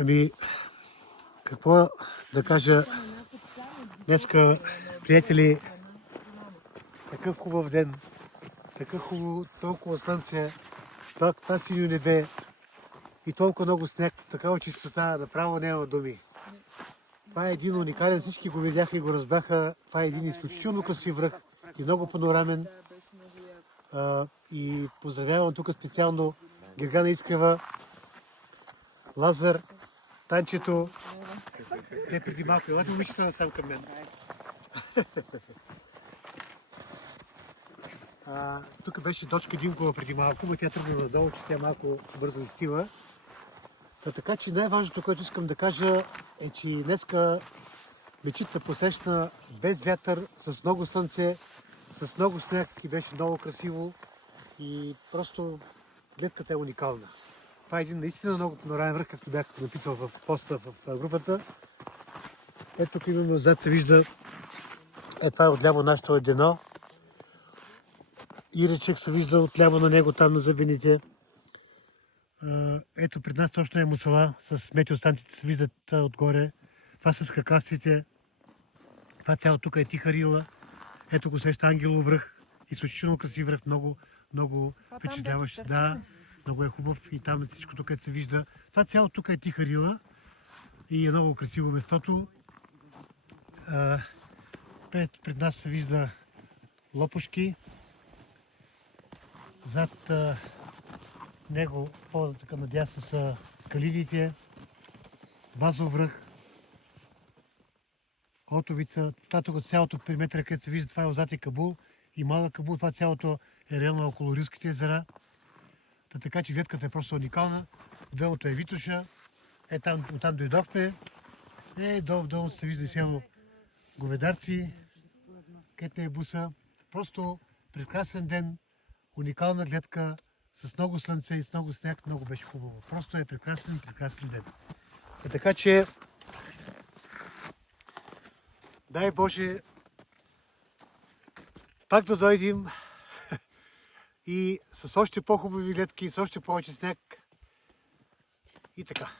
Ами, какво да кажа днеска, приятели, такъв хубав ден, такъв хубаво, толкова слънце, това синьо небе и толкова много сняг, такава чистота, направо няма думи. Това е един уникален, всички го видяха и го разбраха. Това е един изключително красив връх и много панорамен. И поздравявам тук специално Гергана Искрева, Лазар, Танчето. Те преди малко, елате момичета насам към мен. Тук беше Дочка Димкова преди малко, но тя тръгна надолу, че тя малко бързо изстива. Така че най-важното, което искам да кажа е, че днеска Мечитата посрещна без вятър, с много слънце, с много сняг и беше много красиво и просто гледката е уникална. Това е един наистина много панорамен връх, както бях написал в поста в групата. Ето тук имаме отзад се вижда, това е отляво нашето едено. Иречек се вижда отляво на него, там на зъбените. Ето пред нас точно е Мусала с метеостанциите се виждат отгоре. Това са скакавците. Това цяло тук е Тиха рила. Ето го среща Ангелов връх. Изключително красив връх, много впечатляващ. Да, много е хубав и там всичко тук се вижда. Това цяло тук е Тиха рила и е много красиво местото. Пред нас се вижда Лопушки. Зад него по-така надясно са Калидите, Базов връх, Отовица. Това тук цялото периметър, където се вижда, това е отзад е Кабул и Малък Кабул. Това цялото е района около Рилските езера. Така че гледката е просто уникална. Дълното е Витоша. Оттам дойдохме. Долу се вижда село Говедарци, където е Буса. Просто прекрасен ден, уникална гледка, с много слънце и с много сняг, много беше хубаво. Просто е прекрасен ден. Така че, дай Боже, пак да дойдем и с още по-хубави гледки, с още повече сняг и така.